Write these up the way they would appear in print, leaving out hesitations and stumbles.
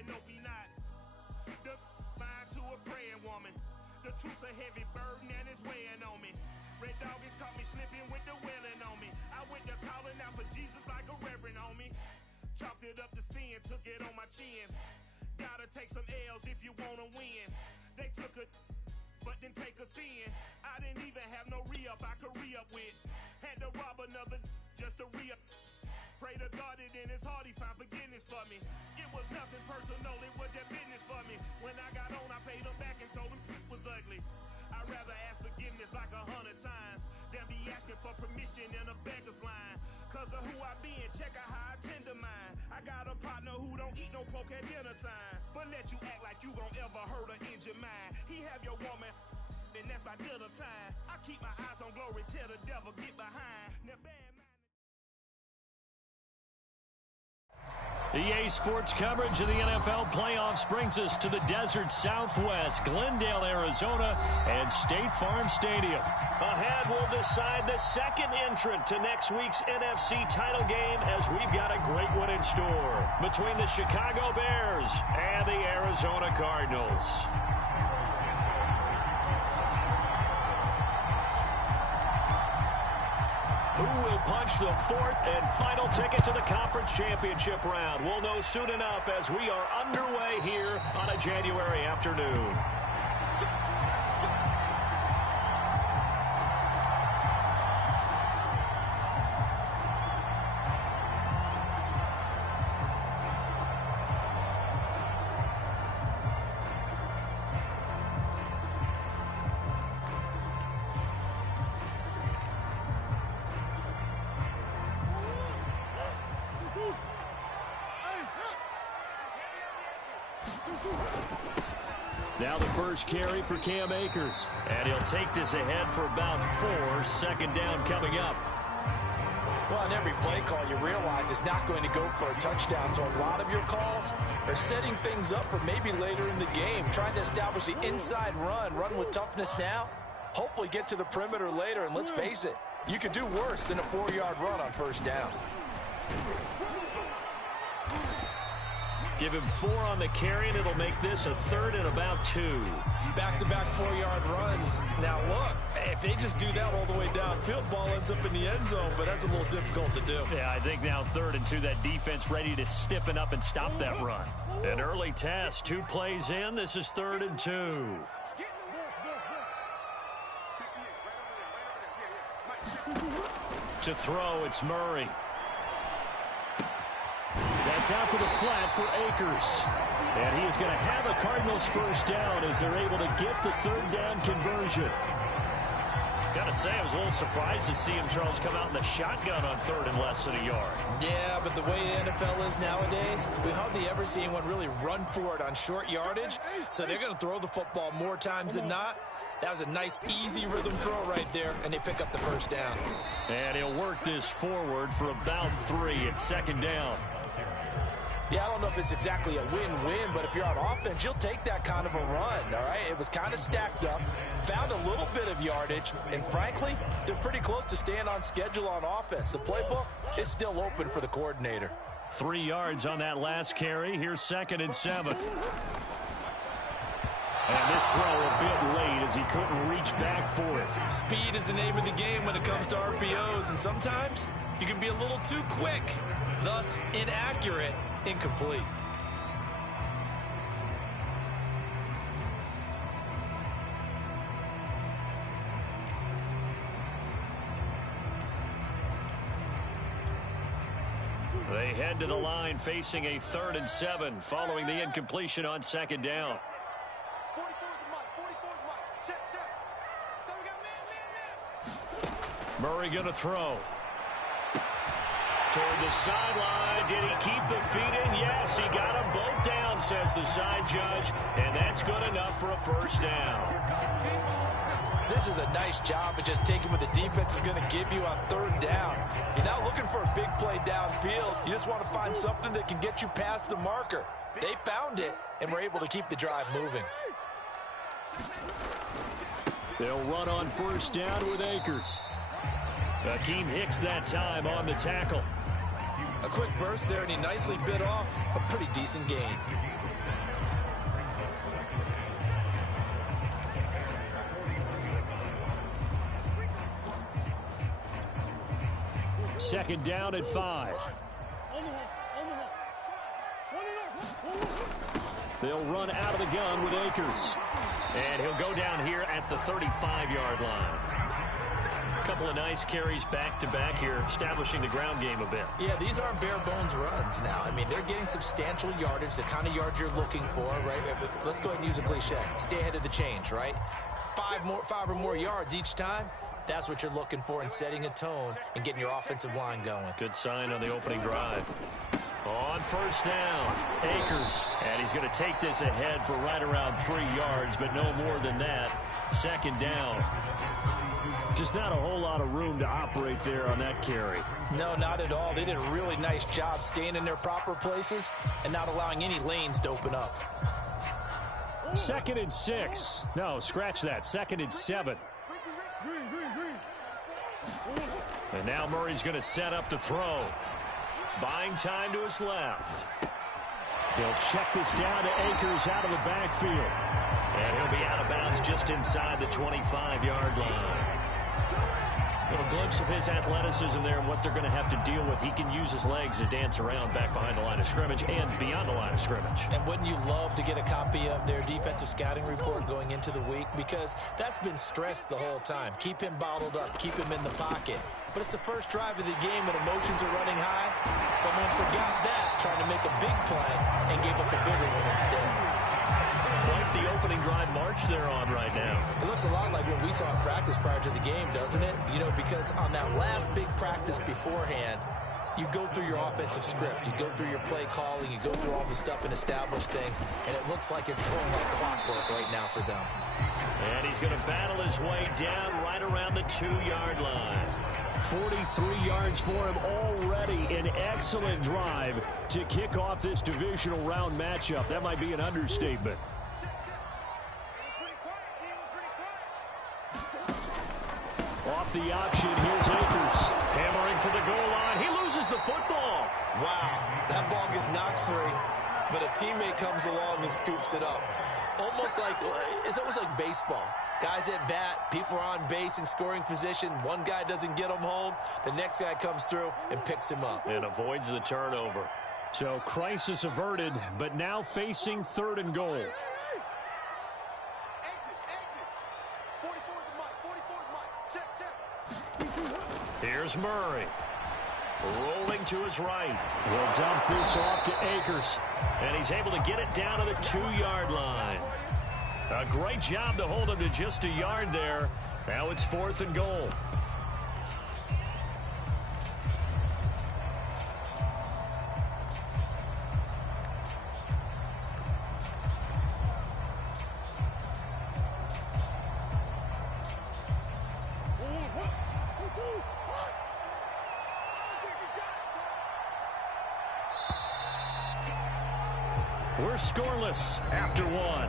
say no be not. The mind to a praying woman. The truth's a heavy burden and it's weighing on me. Red doggies caught me slipping with the willing on me. I went to calling out for Jesus like a reverend on me. Chalked it up to sin, took it on my chin. Gotta take some L's if you wanna win. They took a but didn't take a sin. I didn't even have no re-up I could re-up with. Had to rob another just to re-up. Pray to God that in his heart he found forgiveness for me. It was nothing personal, it was just business for me. When I got on, I paid him back and told him it was ugly. I'd rather ask forgiveness like 100 times than be asking for permission in a beggar's line. Cause of who I be and check out how I tend to mine. I got a partner who don't eat no pork at dinner time, but let you act like you gon' ever hurt or injure mine. He have your woman, and that's by dinner time. I keep my eyes on glory till the devil get behind. Now bad mind. EA Sports coverage of the NFL playoffs brings us to the desert Southwest, Glendale, Arizona, and State Farm Stadium. Ahead, we'll decide the second entrant to next week's NFC title game as we've got a great one in store between the Chicago Bears and the Arizona Cardinals. Who will punch the fourth and final ticket to the conference championship round? We'll know soon enough as we are underway here on a January afternoon. Now the first carry for Cam Akers. And he'll take this ahead for about 4. Second down coming up. Well, on every play call, you realize it's not going to go for a touchdown. So a lot of your calls are setting things up for maybe later in the game, trying to establish the inside run with toughness now, hopefully get to the perimeter later. And let's face it, you could do worse than a 4-yard run on first down. Give him 4 on the carry, and it'll make this a third and about 2. Back-to-back 4-yard runs. Now, look, if they just do that all the way downfield, ball ends up in the end zone, but that's a little difficult to do. Yeah, I think now 3rd and 2, that defense ready to stiffen up and stop that run. An early test, 2 plays in. This is 3rd and 2. To throw, it's Murray. That's out to the flat for Akers. And he is going to have a Cardinals first down as they're able to get the 3rd down conversion. Got to say, I was a little surprised to see him, Charles, come out in the shotgun on 3rd and less than a yard. Yeah, but the way the NFL is nowadays, we hardly ever see anyone really run for it on short yardage. So they're going to throw the football more times than not. That was a nice, easy rhythm throw right there, and they pick up the first down. And he'll work this forward for about 3. It's 2nd down. Yeah, I don't know if it's exactly a win-win, but if you're on offense, you'll take that kind of a run, all right? It was kind of stacked up, found a little bit of yardage, and frankly, they're pretty close to staying on schedule on offense. The playbook is still open for the coordinator. 3 yards on that last carry. Here's 2nd and 7. And this throw a bit late as he couldn't reach back for it. Speed is the name of the game when it comes to RPOs, and sometimes you can be a little too quick, thus inaccurate, incomplete. They head to the line facing a 3rd and 7 following the incompletion on 2nd down. Murray going to throw. Toward the sideline. Did he keep the feet in? Yes, he got them both down, says the side judge. And that's good enough for a first down. This is a nice job of just taking what the defense is going to give you on 3rd down. You're not looking for a big play downfield. You just want to find something that can get you past the marker. They found it and were able to keep the drive moving. They'll run on first down with Akers. Akeem Hicks that time on the tackle. A quick burst there, and he nicely bit off a pretty decent gain. second down at 5. They'll run out of the gun with Akers. And he'll go down here at the 35-yard line. A couple of nice carries back-to-back here, establishing the ground game a bit. Yeah, these aren't bare-bones runs now. I mean, they're getting substantial yardage, the kind of yards you're looking for, right? Let's go ahead and use a cliche. Stay ahead of the change, right? 5 or more yards each time. That's what you're looking for in setting a tone and getting your offensive line going. Good sign on the opening drive. On first down, Akers. And he's going to take this ahead for right around 3 yards, but no more than that. Second down. Just not a whole lot of room to operate there on that carry. No, not at all. They did a really nice job staying in their proper places and not allowing any lanes to open up. 2nd and 6. No, scratch that. 2nd and 7. And now Murray's going to set up the throw. Buying time to his left. He'll check this down to Akers out of the backfield. And he'll be out of bounds just inside the 25-yard line. A little glimpse of his athleticism there and what they're going to have to deal with. He can use his legs to dance around back behind the line of scrimmage and beyond the line of scrimmage. And wouldn't you love to get a copy of their defensive scouting report going into the week? Because that's been stressed the whole time. Keep him bottled up. Keep him in the pocket. But it's the first drive of the game when emotions are running high. Someone forgot that, trying to make a big play, and gave up a bigger one instead. Quite the opening drive march they're on right now. It looks a lot like what we saw in practice prior to the game, doesn't it? You know, because on that last big practice beforehand, you go through your offensive script. You go through your play calling. You go through all the stuff and establish things. And it looks like it's going like clockwork right now for them. And he's going to battle his way down right around the 2-yard line. 43 yards for him already. An excellent drive to kick off this divisional round matchup. That might be an understatement. Off the option, here's Akers. Hammering for the goal line. He loses the football. Wow, that ball gets knocked free, but a teammate comes along and scoops it up. It's almost like baseball. Guys at bat, people are on base in scoring position. One guy doesn't get him home. The next guy comes through and picks him up. And avoids the turnover. So crisis averted, but now facing 3rd and goal. Here's Murray. Rolling to his right. Will dump this off to Akers. And he's able to get it down to the 2-yard line. A great job to hold him to just a yard there. Now it's 4th and goal. We're scoreless after 1.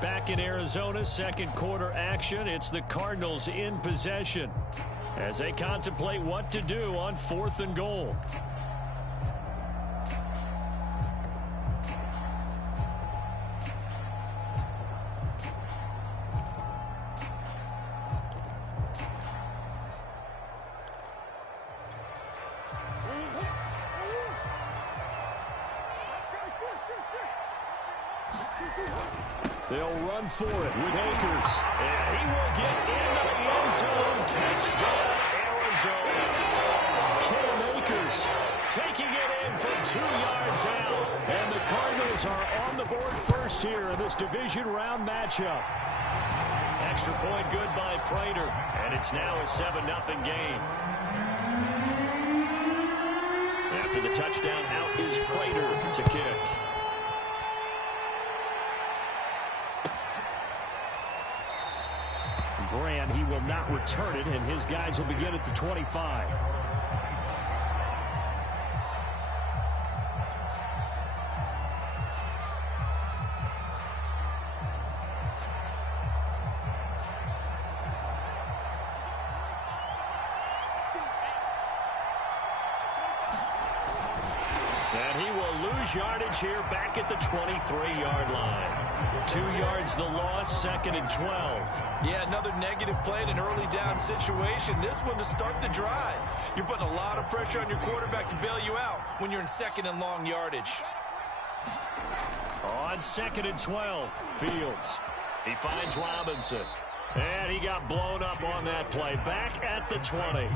Back in Arizona, 2nd quarter action. It's the Cardinals in possession as they contemplate what to do on 4th and goal. They'll run for it with Akers. And he will get into the end zone. Touchdown, Arizona. Cam Akers taking it in from 2 yards out. And the Cardinals are on the board first here in this division round matchup. Extra point good by Prater. And it's now a 7-0 game. After the touchdown, out is Prater to kick. Grant, he will not return it, and his guys will begin at the 25. And he will lose lose yardage here back at the 23-yard line. 2 yards the loss, 2nd and 12. Yeah, another negative play in an early down situation. This one to start the drive. You're putting a lot of pressure on your quarterback to bail you out when you're in 2nd and long yardage. On 2nd and 12, Fields. He finds Robinson. And he got blown up on that play. Back at the 20.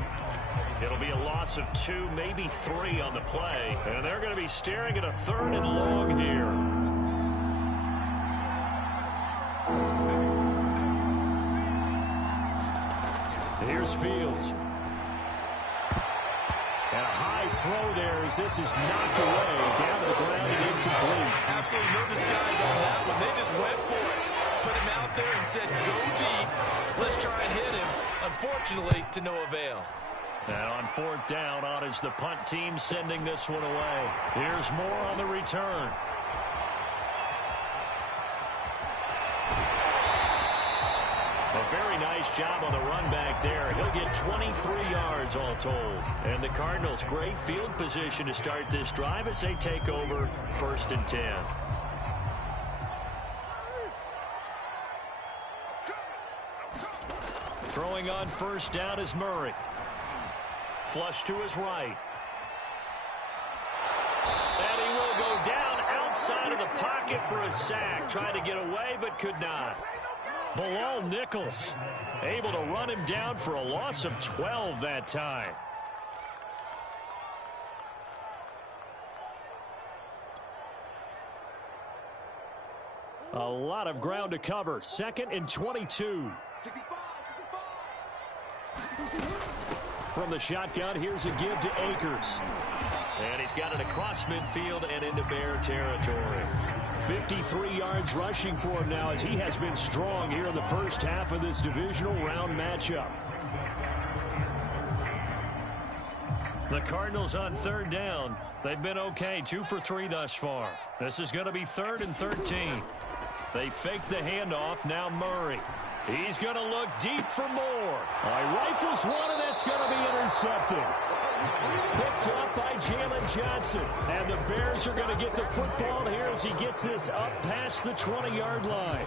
It'll be a loss of 2, maybe 3 on the play. And they're going to be staring at a 3rd and long here. Here's Fields. And a high throw there as this is knocked away. Down to the ground and incomplete. Absolutely no disguise on that one. They just went for it. Put him out there and said, go deep. Let's try and hit him. Unfortunately, to no avail. And on 4th down, on is the punt team sending this one away. Here's more on the return. A very nice job on the run back there. He'll get 23 yards all told. And the Cardinals, great field position to start this drive as they take over 1st and 10. Throwing on 1st down is Murray. Flush to his right. And he will go down outside of the pocket for a sack. Tried to get away but could not. Bilal Nichols able to run him down for a loss of 12 that time. A lot of ground to cover. 2nd and 22. From the shotgun, here's a give to Akers. And he's got it across midfield and into Bear territory. 53 yards rushing for him now as he has been strong here in the first half of this divisional round matchup. The Cardinals on 3rd down. They've been okay, 2 for 3 thus far. This is going to be 3rd and 13. They fake the handoff. Now Murray. He's going to look deep for more. Rifles one, and that's going to be intercepted. Picked up by Jalen Johnson. And the Bears are going to get the football here as he gets this up past the 20-yard line.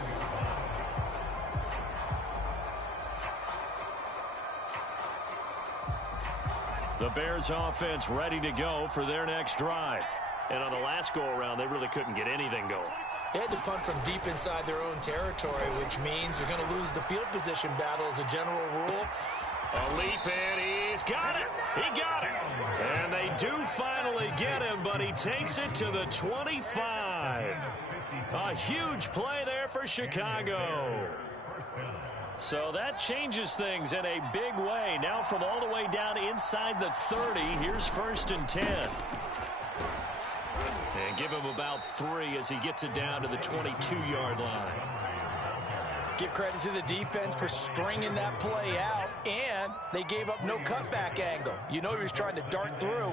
The Bears offense ready to go for their next drive. And on the last go-around, they really couldn't get anything going. They had to punt from deep inside their own territory, which means you're going to lose the field position battle as a general rule. A leap, and he's got it. He got it. And they do finally get him, but he takes it to the 25. A huge play there for Chicago. So that changes things in a big way. Now from all the way down inside the 30, here's 1st and 10. And give him about 3 as he gets it down to the 22-yard line. Give credit to the defense for stringing that play out, and they gave up no cutback angle. You know he was trying to dart through.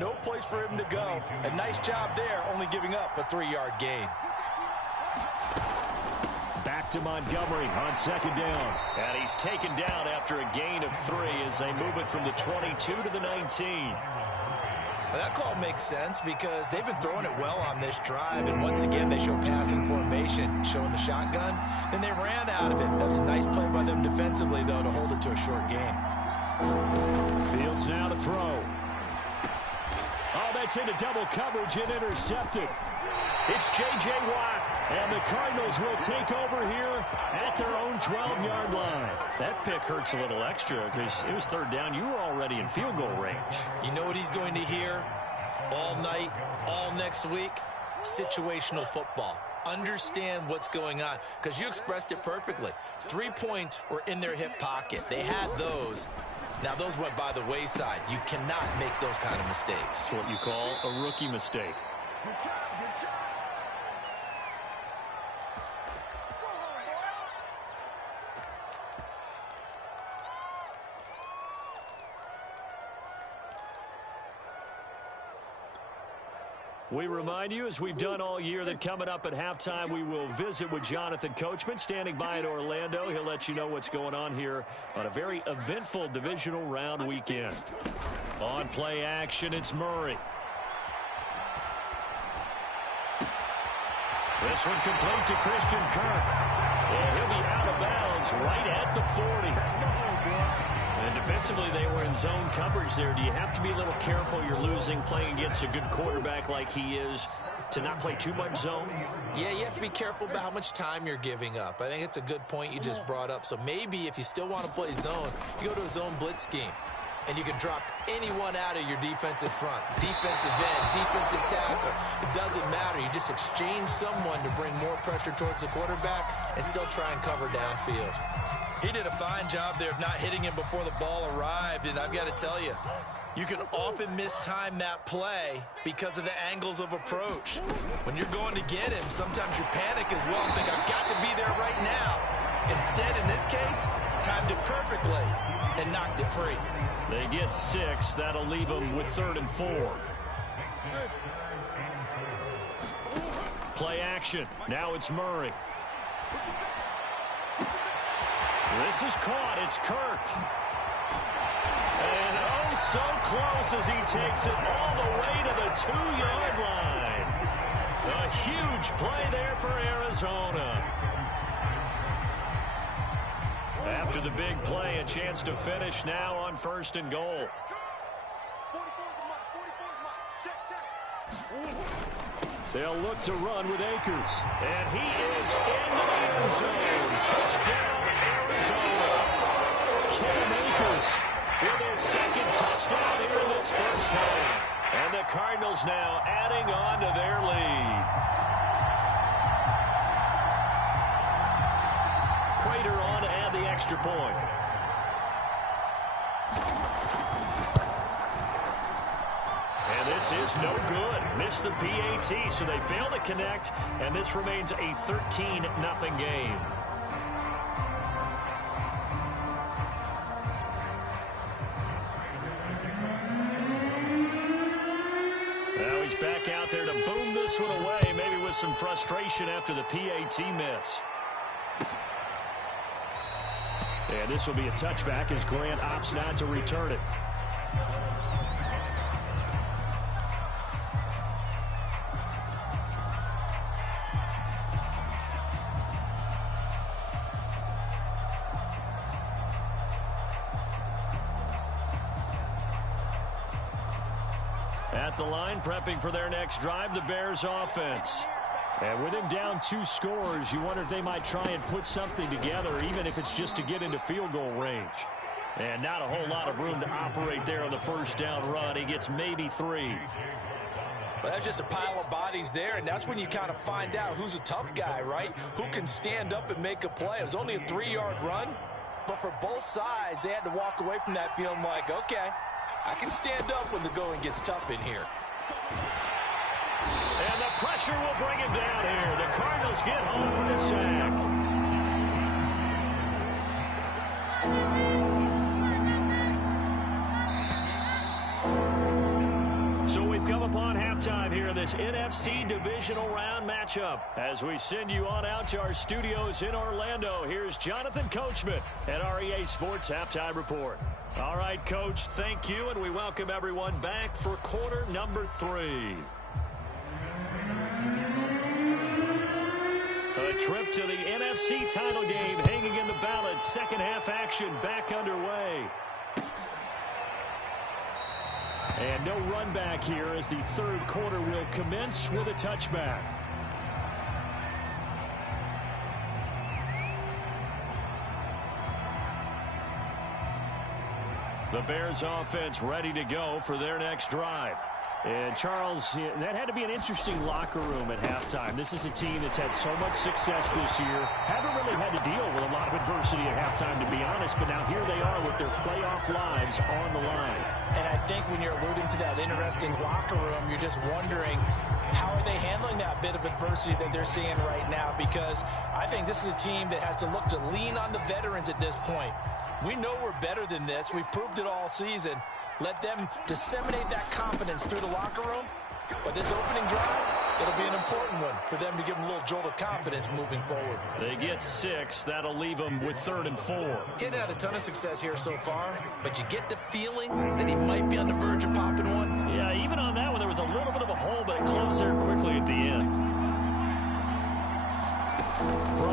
No place for him to go. A nice job there, only giving up a 3-yard gain. Back to Montgomery on 2nd down. And he's taken down after a gain of 3 as they move it from the 22 to the 19. Well, that call makes sense because they've been throwing it well on this drive, and once again they show passing formation, showing the shotgun. Then they ran out of it. That's a nice play by them defensively, though, to hold it to a short gain. Fields now to throw. Oh, that's into double coverage and intercepted. It's J.J. Watt, and the Cardinals will take over here at their own 12-yard line. That pick hurts a little extra because it was 3rd down. You were already in field goal range. You know what he's going to hear all night, all next week? Situational football. Understand what's going on because you expressed it perfectly. 3 points were in their hip pocket. They had those. Now, those went by the wayside. You cannot make those kind of mistakes. That's what you call a rookie mistake. We remind you, as we've done all year, that coming up at halftime, we will visit with Jonathan Coachman, standing by in Orlando. He'll let you know what's going on here on a very eventful divisional round weekend. On play action, it's Murray. This one complete to Christian Kirk. And he'll be out of bounds right at the 40. And defensively, they were in zone coverage there. Do you have to be a little careful? You're losing playing against a good quarterback like he is to not play too much zone? Yeah, you have to be careful about how much time you're giving up. I think it's a good point you just brought up. So maybe if you still want to play zone, you go to a zone blitz scheme. And you can drop anyone out of your defensive front. Defensive end, defensive tackle. It doesn't matter. You just exchange someone to bring more pressure towards the quarterback and still try and cover downfield. He did a fine job there of not hitting him before the ball arrived. And I've got to tell you, you can often mistime that play because of the angles of approach. When you're going to get him, sometimes you panic as well and think, I've got to be there right now. Instead, in this case, timed it perfectly and knocked it free. They get 6. That'll leave them with 3rd and 4. Play action. Now it's Murray. This is caught. It's Kirk. And oh, so close as he takes it all the way to the 2-yard line. A huge play there for Arizona. After the big play, a chance to finish now on 1st and goal. They'll look to run with Akers. And he is into the end zone. Touchdown, Arizona. Cam Akers with his 2nd touchdown here in this first half. And the Cardinals now adding on to their lead. Prater on to add the extra point. And this is no good. Missed the PAT, so they fail to connect, and this remains a 13-0 game. Now he's back out there to boom this one away, maybe with some frustration after the PAT miss. And this will be a touchback as Grant opts not to return it. At the line, prepping for their next drive, the Bears offense. And with him down 2 scores, you wonder if they might try and put something together, even if it's just to get into field goal range. And not a whole lot of room to operate there on the first down run. He gets maybe 3. Well, that's just a pile of bodies there, and that's when you kind of find out who's a tough guy, right? Who can stand up and make a play. It was only a 3-yard run, but for both sides, they had to walk away from that feeling like, okay, I can stand up when the going gets tough in here. And the pressure will bring him down here. The Cardinals get home for the sack. So we've come upon halftime here in this NFC divisional round matchup. As we send you on out to our studios in Orlando, here's Jonathan Coachman at our EA Sports Halftime Report. All right, Coach, thank you, and we welcome everyone back for quarter number 3. A trip to the NFC title game hanging in the balance. Second half action back underway. And no run back here as the 3rd quarter will commence with a touchback. The Bears offense ready to go for their next drive. And, Charles, that had to be an interesting locker room at halftime. This is a team that's had so much success this year. Haven't really had to deal with a lot of adversity at halftime, to be honest. But now here they are with their playoff lives on the line. And I think when you're alluding to that interesting locker room, you're just wondering, how are they handling that bit of adversity that they're seeing right now? Because I think this is a team that has to look to lean on the veterans at this point. We know we're better than this. We've proved it all season. Let them disseminate that confidence through the locker room. But this opening drive, it'll be an important one for them to give them a little jolt of confidence moving forward. They get 6. That'll leave them with 3rd and 4. Getting had a ton of success here so far, but you get the feeling that he might be on the verge of popping one. Yeah, even on that one, there was a little bit of a hole, but it closed there quickly at the end.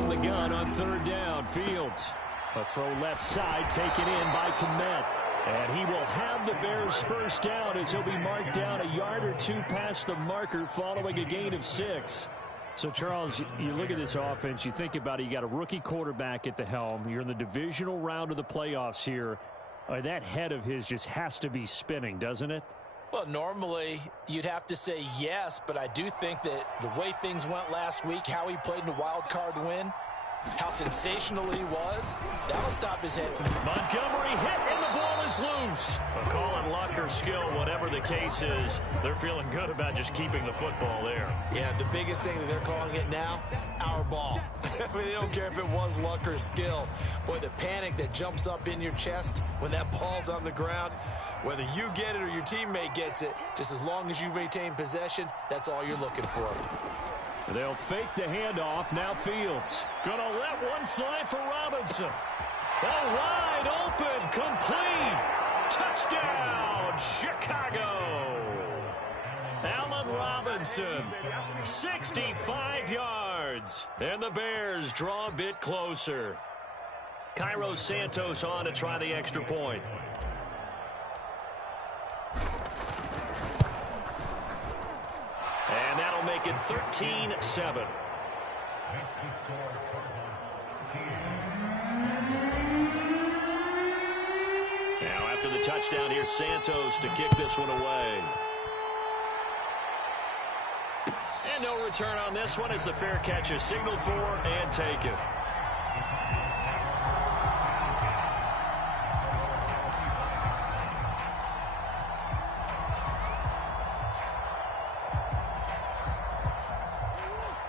from the gun on third down. Fields. A throw left side taken in by Kmet. And he will have the Bears first down as he'll be marked down a yard or two past the marker following a gain of 6. So, Charles, you look at this offense, you think about it, you got a rookie quarterback at the helm. You're in the divisional round of the playoffs here. That head of his just has to be spinning, doesn't it? Well, normally you'd have to say yes, but I do think that the way things went last week, how he played in the wild card win, how sensational he was, that'll stop his head. Montgomery hit, and the ball is loose. A call on luck or skill, whatever the case is, they're feeling good about just keeping the football there. Yeah, the biggest thing that they're calling it now, our ball. I mean, they don't care if it was luck or skill. Boy, the panic that jumps up in your chest when that ball's on the ground, whether you get it or your teammate gets it, just as long as you maintain possession, that's all you're looking for. They'll fake the handoff. Now Fields. Gonna let one fly for Robinson. All wide open. Complete. Touchdown, Chicago. Allen Robinson. 65 yards. And the Bears draw a bit closer. Cairo Santos on to try the extra point. And that'll make it 13-7. Now after the touchdown, here's Santos to kick this one away. And no return on this one as the fair catch is signaled for and taken.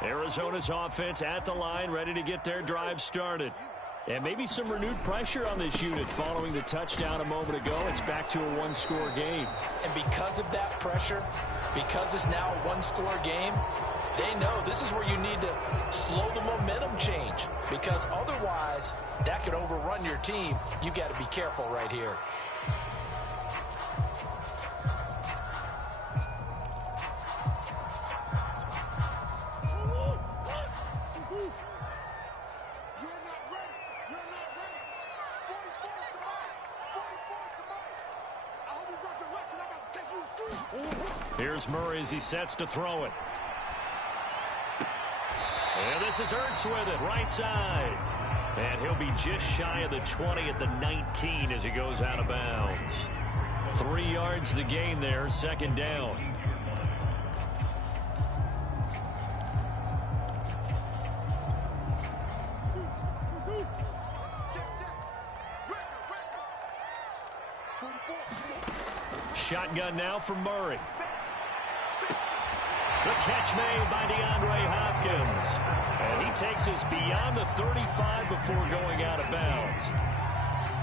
Arizona's offense at the line, ready to get their drive started. And maybe some renewed pressure on this unit following the touchdown a moment ago. It's back to a one-score game. And because of that pressure, because it's now a one-score game, they know this is where you need to slow the momentum change. Because otherwise, that could overrun your team. You've got to be careful right here. Here's Murray as he sets to throw it. And this is Ertz with it, right side. And he'll be just shy of the 20 at the 19 as he goes out of bounds. 3 yards the gain there, second down. Shotgun now from Murray. The catch made by DeAndre Hopkins. And he takes us beyond the 35 before going out of bounds.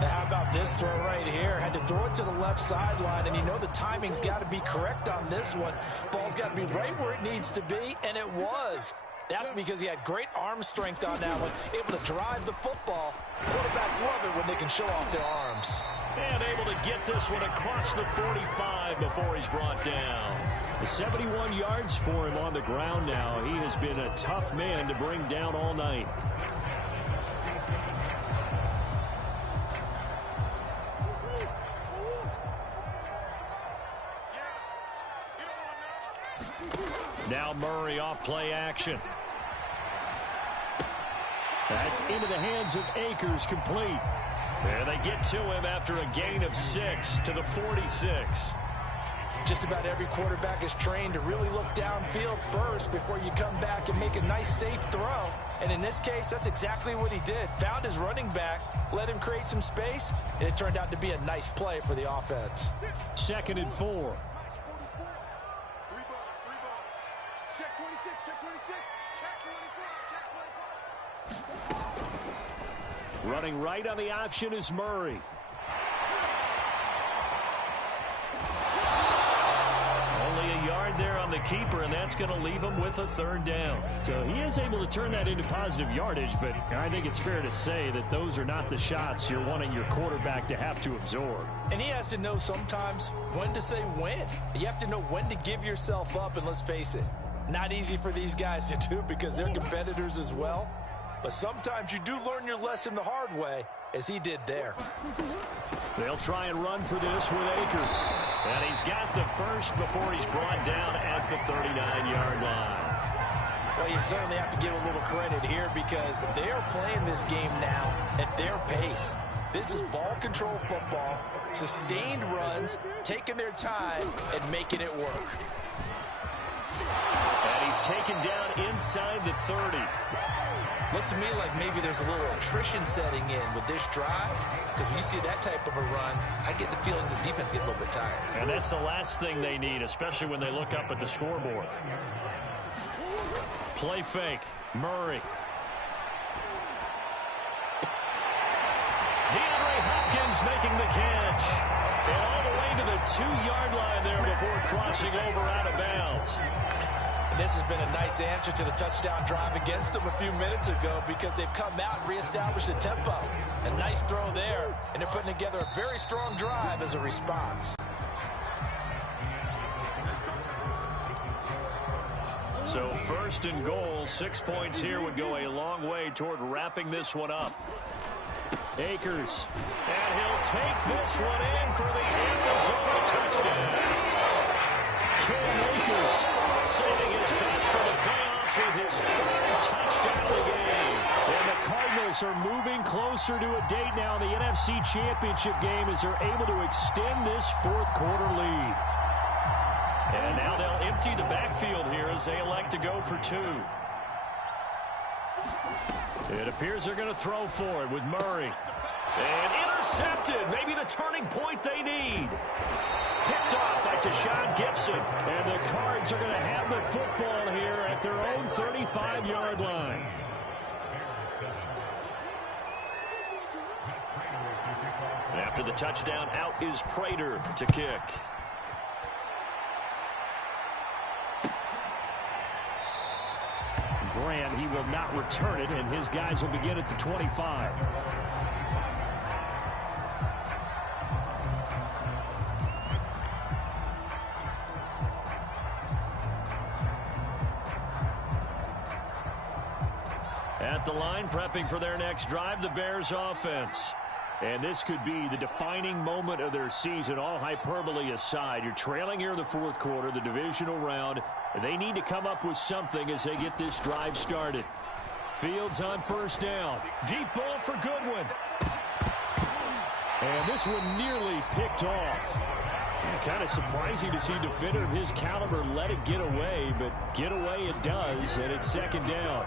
Now how about this throw right here? Had to throw it to the left sideline, and you know the timing's got to be correct on this one. Ball's got to be right where it needs to be, and it was. That's because he had great arm strength on that one, able to drive the football. Quarterbacks love it when they can show off their arms. And able to get this one across the 45 before he's brought down. 71 yards for him on the ground now. He has been a tough man to bring down all night. Now Murray off play action. That's into the hands of Akers, complete. And they get to him after a gain of 6 to the 46. Just about every quarterback is trained to really look downfield first before you come back and make a nice, safe throw. And in this case, that's exactly what he did. Found his running back, let him create some space, and it turned out to be a nice play for the offense. 2nd and 4. Check 26, check 26, check 24, check 24. Running right on the option is Murray. Only a yard there on the keeper, and that's going to leave him with a 3rd down. So he is able to turn that into positive yardage, but I think it's fair to say that those are not the shots you're wanting your quarterback to have to absorb. And he has to know sometimes when to say when. You have to know when to give yourself up, and let's face it, not easy for these guys to do because they're competitors as well. But sometimes you do learn your lesson the hard way, as he did there. They'll try and run for this with Akers. And he's got the first before he's brought down at the 39-yard line. Well, you certainly have to give a little credit here because they are playing this game now at their pace. This is ball control football, sustained runs, taking their time, and making it work. And he's taken down inside the 30. Looks to me like maybe there's a little attrition setting in with this drive, because when you see that type of a run, I get the feeling the defense gets a little bit tired. And that's the last thing they need, especially when they look up at the scoreboard. Play fake. Murray. DeAndre Hopkins making the catch. And all the way to the 2-yard line there before crossing over out of bounds. And this has been a nice answer to the touchdown drive against them a few minutes ago because they've come out and reestablished the tempo. A nice throw there, and they're putting together a very strong drive as a response. So 1st and goal, 6 points here would go a long way toward wrapping this one up. Akers, and he'll take this one in for the Arizona touchdown. Cam Akers saving his best for the playoffs with his 3rd touchdown of the game. And the Cardinals are moving closer to a date now in the NFC Championship game as they're able to extend this 4th quarter lead. And now they'll empty the backfield here as they elect to go for 2. It appears they're going to throw for it with Murray. And intercepted. Maybe the turning point they need. Picked off by Tashawn Gibson. And the Cards are going to have the football here at their own 35-yard line. After the touchdown, out is Prater to kick. Grant, he will not return it, and his guys will begin at the 25. At the line, prepping for their next drive, the Bears offense. And this could be the defining moment of their season, all hyperbole aside. You're trailing here in the 4th quarter, the divisional round. They need to come up with something as they get this drive started. Fields on 1st down. Deep ball for Goodwin. And this one nearly picked off. Kind of surprising to see a defender of his caliber let it get away, but get away it does, and it's 2nd down.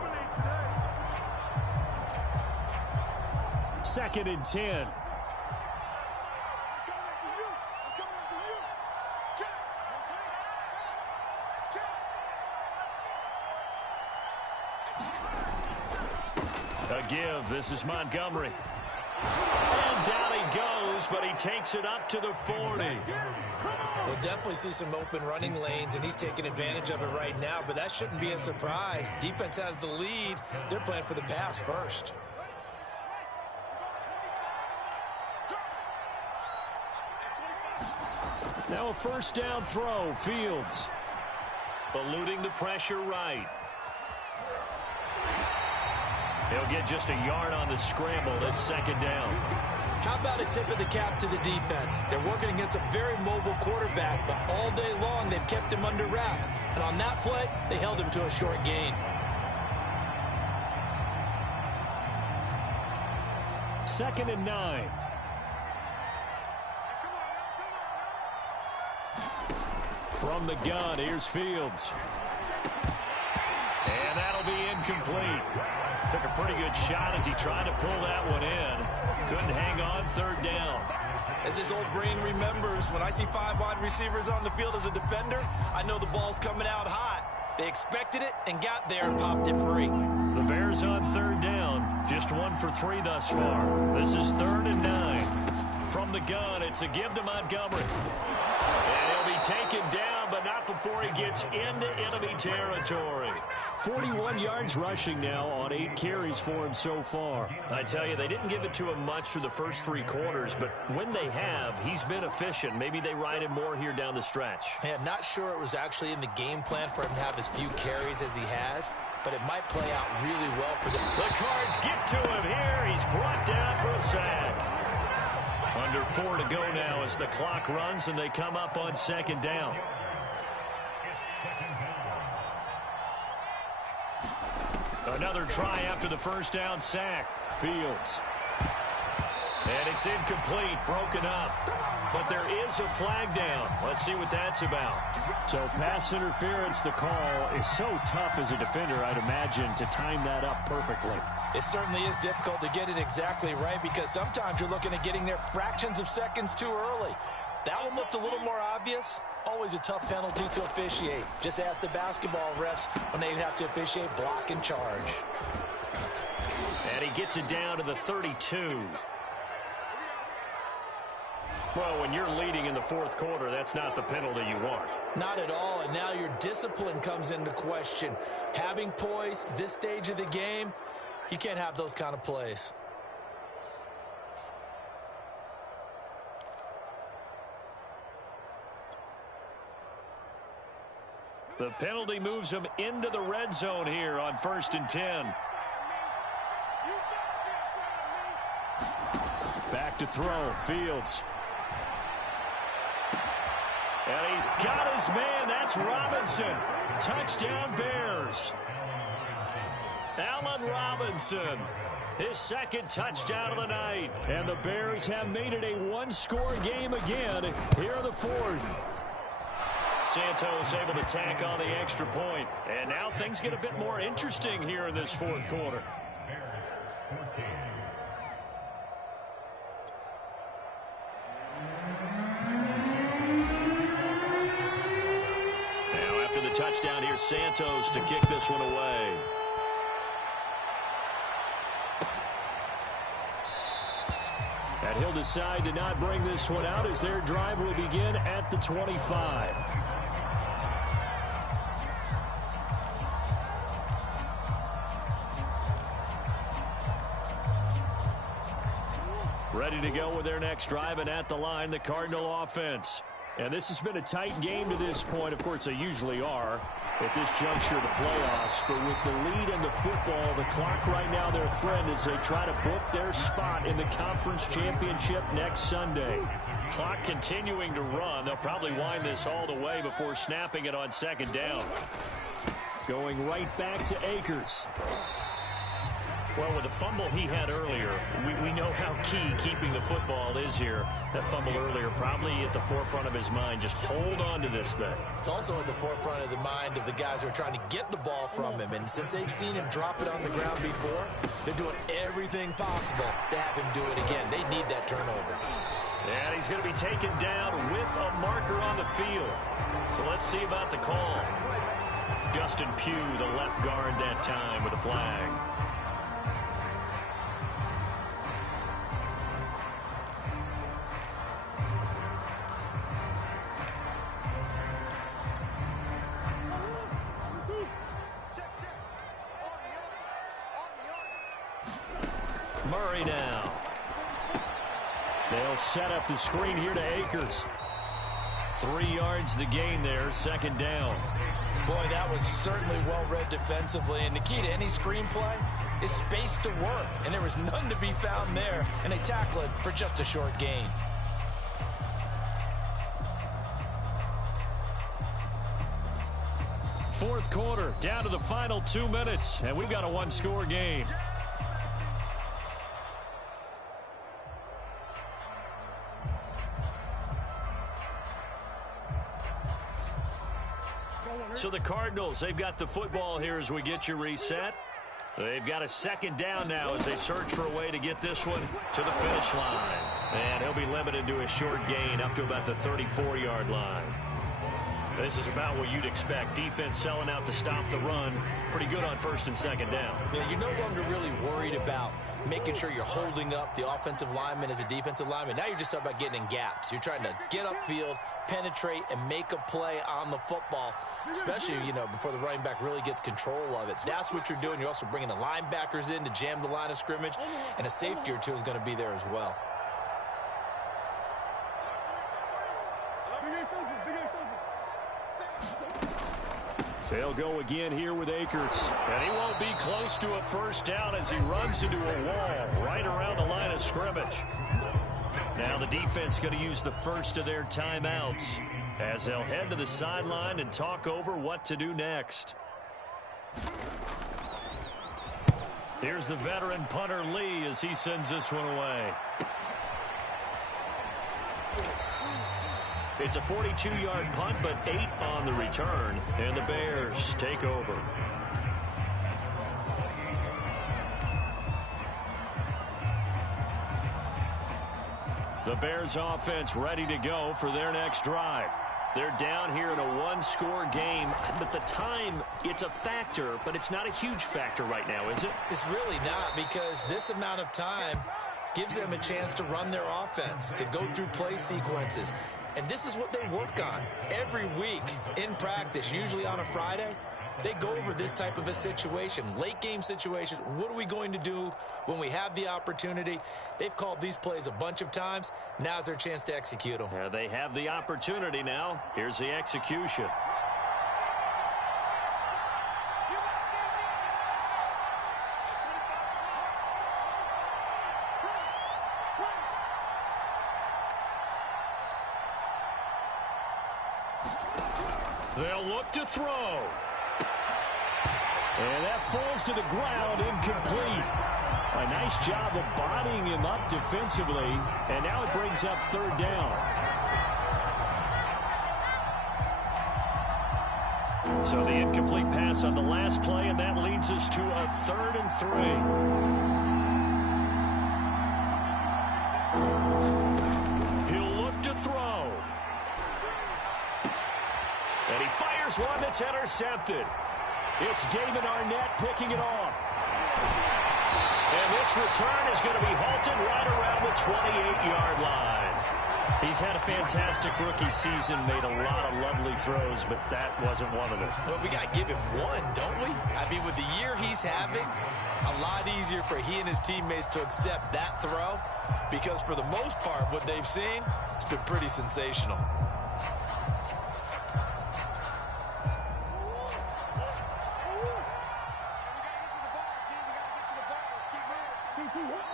2nd and 10. A give. This is Montgomery. And down he goes, but he takes it up to the 40. We'll definitely see some open running lanes, and he's taking advantage of it right now, but that shouldn't be a surprise. Defense has the lead. They're playing for the pass first. Now a 1st down throw. Fields eluding the pressure right. He'll get just a yard on the scramble. That's 2nd down. How about a tip of the cap to the defense? They're working against a very mobile quarterback, but all day long they've kept him under wraps. And on that play, they held him to a short gain. 2nd and 9. From the gun, here's Fields. And that'll be incomplete. Took a pretty good shot as he tried to pull that one in. Couldn't hang on 3rd down. As his old brain remembers, when I see 5 wide receivers on the field as a defender, I know the ball's coming out hot. They expected it and got there and popped it free. The Bears on 3rd down. Just 1 for 3 thus far. This is 3rd and 9. From the gun, it's a give to Montgomery. And he'll be taken down, but not before he gets into enemy territory. 41 yards rushing now on 8 carries for him so far. I tell you, they didn't give it to him much through the first 3 quarters, but when they have, he's been efficient. Maybe they ride him more here down the stretch. Yeah, not sure it was actually in the game plan for him to have as few carries as he has, but it might play out really well for them. The Cards get to him here. He's brought down for a sack. Under 4 to go now as the clock runs and they come up on second down. Another try after the first down sack. Fields. And it's incomplete, broken up. But there is a flag down. Let's see what that's about. So pass interference, the call is so tough as a defender, I'd imagine, to time that up perfectly. It certainly is difficult to get it exactly right because sometimes you're looking at getting there fractions of seconds too early. That one looked a little more obvious. Always a tough penalty to officiate. Just ask the basketball refs when they have to officiate block and charge. And he gets it down to the 32. Well, when you're leading in the fourth quarter, that's not the penalty you want. Not at all, and now your discipline comes into question. Having poise this stage of the game, you can't have those kind of plays. The penalty moves him into the red zone here on 1st and 10. Back to throw, Fields. And he's got his man. That's Robinson. Touchdown Bears. Allen Robinson. His second touchdown of the night. And the Bears have made it a one-score game again here in the fourth. Santos able to tack on the extra point. And now things get a bit more interesting here in this fourth quarter. Now after the touchdown, here's Santos to kick this one away. And he'll decide to not bring this one out as their drive will begin at the 25. Ready to go with their next drive, and at the line, the Cardinal offense. And this has been a tight game to this point. Of course, they usually are at this juncture of the playoffs. But with the lead in the football, the clock right now their friend as they try to book their spot in the conference championship next Sunday. Clock continuing to run. They'll probably wind this all the way before snapping it on second down. Going right back to Akers. Well, with the fumble he had earlier, we know how key keeping the football is here. That fumble earlier probably at the forefront of his mind. Just hold on to this thing. It's also at the forefront of the mind of the guys who are trying to get the ball from him. And since they've seen him drop it on the ground before, they're doing everything possible to have him do it again. They need that turnover. And he's going to be taken down with a marker on the field. So let's see about the call. Justin Pugh, the left guard that time with a flag. Murray now. They'll set up the screen here to Akers. 3 yards the gain there, second down. Boy, that was certainly well-read defensively. And the key to any screenplay is space to work. And there was none to be found there. And they tackle it for just a short gain. Fourth quarter, down to the final 2 minutes. And we've got a one-score game. So the Cardinals, they've got the football here as we get you reset. They've got a second down now as they search for a way to get this one to the finish line. And he'll be limited to a short gain up to about the 34-yard line. This is about what you'd expect. Defense selling out to stop the run. Pretty good on first and second down. Yeah, you're no longer really worried about making sure you're holding up the offensive lineman as a defensive lineman. Now you're just talking about getting in gaps. You're trying to get upfield, penetrate, and make a play on the football, especially, before the running back really gets control of it. That's what you're doing. You're also bringing the linebackers in to jam the line of scrimmage, and a safety or two is going to be there as well. They'll go again here with Akers. And he won't be close to a first down as he runs into a wall right around the line of scrimmage. Now the defense going to use the first of their timeouts as they'll head to the sideline and talk over what to do next. Here's the veteran punter Lee as he sends this one away. It's a 42-yard punt, but 8 on the return, and the Bears take over. The Bears offense ready to go for their next drive. They're down here in a one-score game, but the time, it's a factor, but it's not a huge factor right now, is it? It's really not, because this amount of time gives them a chance to run their offense, to go through play sequences. And this is what they work on every week in practice, usually on a Friday. They go over this type of a situation, late game situation. What are we going to do when we have the opportunity? They've called these plays a bunch of times. Now's their chance to execute them. They have the opportunity now. Here's the execution. They'll look to throw. And that falls to the ground, incomplete. A nice job of bodying him up defensively, and now it brings up third down. So the incomplete pass on the last play, and that leads us to a 3rd and 3. He'll look to throw. And he fires one that's intercepted. It's David Arnett picking it off. And this return is going to be halted right around the 28-yard line. He's had a fantastic rookie season, made a lot of lovely throws, but that wasn't one of them. Well, we got to give him one, don't we? I mean, with the year he's having, a lot easier for he and his teammates to accept that throw, because for the most part, what they've seen, it's been pretty sensational.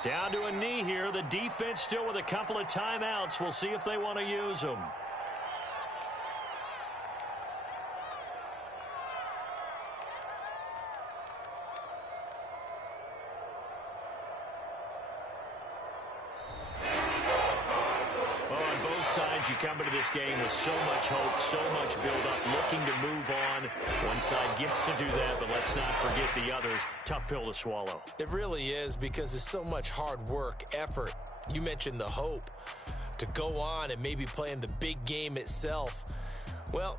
Down to a knee here. The defense still with a couple of timeouts. We'll see if they want to use them. Sides, you come into this game with so much hope, so much build-up, looking to move on. One side gets to do that, but let's not forget the others. Tough pill to swallow. It really is, because there's so much hard work, effort. You mentioned the hope to go on and maybe play in the big game itself. Well,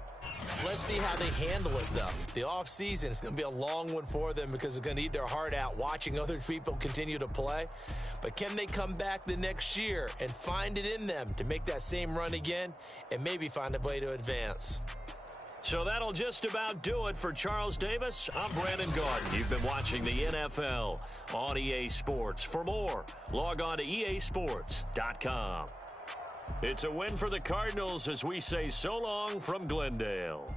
let's see how they handle it, though. The offseason is going to be a long one for them, because it's going to eat their heart out watching other people continue to play. But can they come back the next year and find it in them to make that same run again and maybe find a way to advance? So that'll just about do it for Charles Davis. I'm Brandon Garden. You've been watching the NFL on EA Sports. For more, log on to easports.com. It's a win for the Cardinals as we say so long from Glendale.